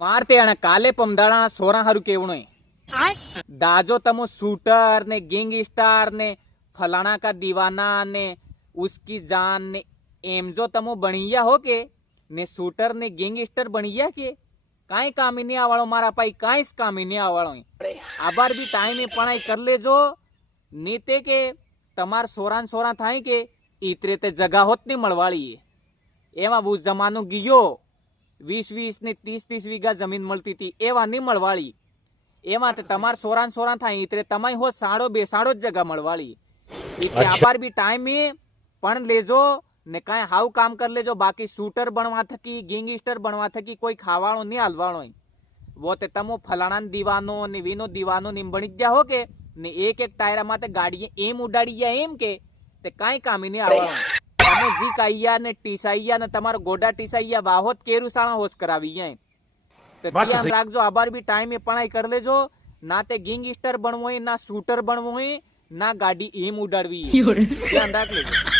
મારતે અને કાલે પમદાણા સોરા હારું કેવણો દાજો તમો શૂટર ને ગેંગસ્ટર ને ફલાણા કા દીવાના ને ઉસકી જાન ને એમ જો તમો બણિયા હો કે ને શૂટર ને ગેંગસ્ટર બણિયા કે કાંઈ કામી નહીં આવવાળો મારા પાઈ કાંઈ જ કામી નહીં આવવાળો આબાર બી ટાઈમે પણાઈ કરી લેજો નીતે કે તમાર સોરા થાય કે ઈતરે તે જગા હોત નહીં મળવાળી એમાં બહુ જમાનો ગયો 20 ને 30 વીઘા જમીન મળતી હતી એવા નહીં મળવાળી એમાં તે તમાર સોરા થાય ઈતરે તમારી હોત સાડો બેસાડો જ જગા મળવાળી એટલે આબાર બી ટાઈમે પણ લેજો ને કાંઈ હાવ કામ કરી લેજો બાકી શૂટર બનવા થકી ગેંગસ્ટર બનવા થકી કોઈ ખાવાળો નહીં હાલવાળો વો તે તમો ફલાણા દીવાનો ને વીનો દીવાનો ને બની ગયા હો કે ને એક ટાયરામાં તે ગાડીએ એમ ઉડાડી ગયા એમ કે તે કાંઈ કામી નહીં આવવાનું તમે જી કાઈયા ને ટીસાઈયા ને તમારો ગોડા ટીસાઈયા વાહોત કેરું સાણા હોશ કરાવી જાય તો ધ્યાન રાખજો આબાર બી ટાઈમે પણાઈ કરી લેજો ના તે ગેંગસ્ટર બનવો હોય ના શૂટર બનવો હોય ના ગાડી એમ ઉડાડવી ધ્યાન રાખ લેજો।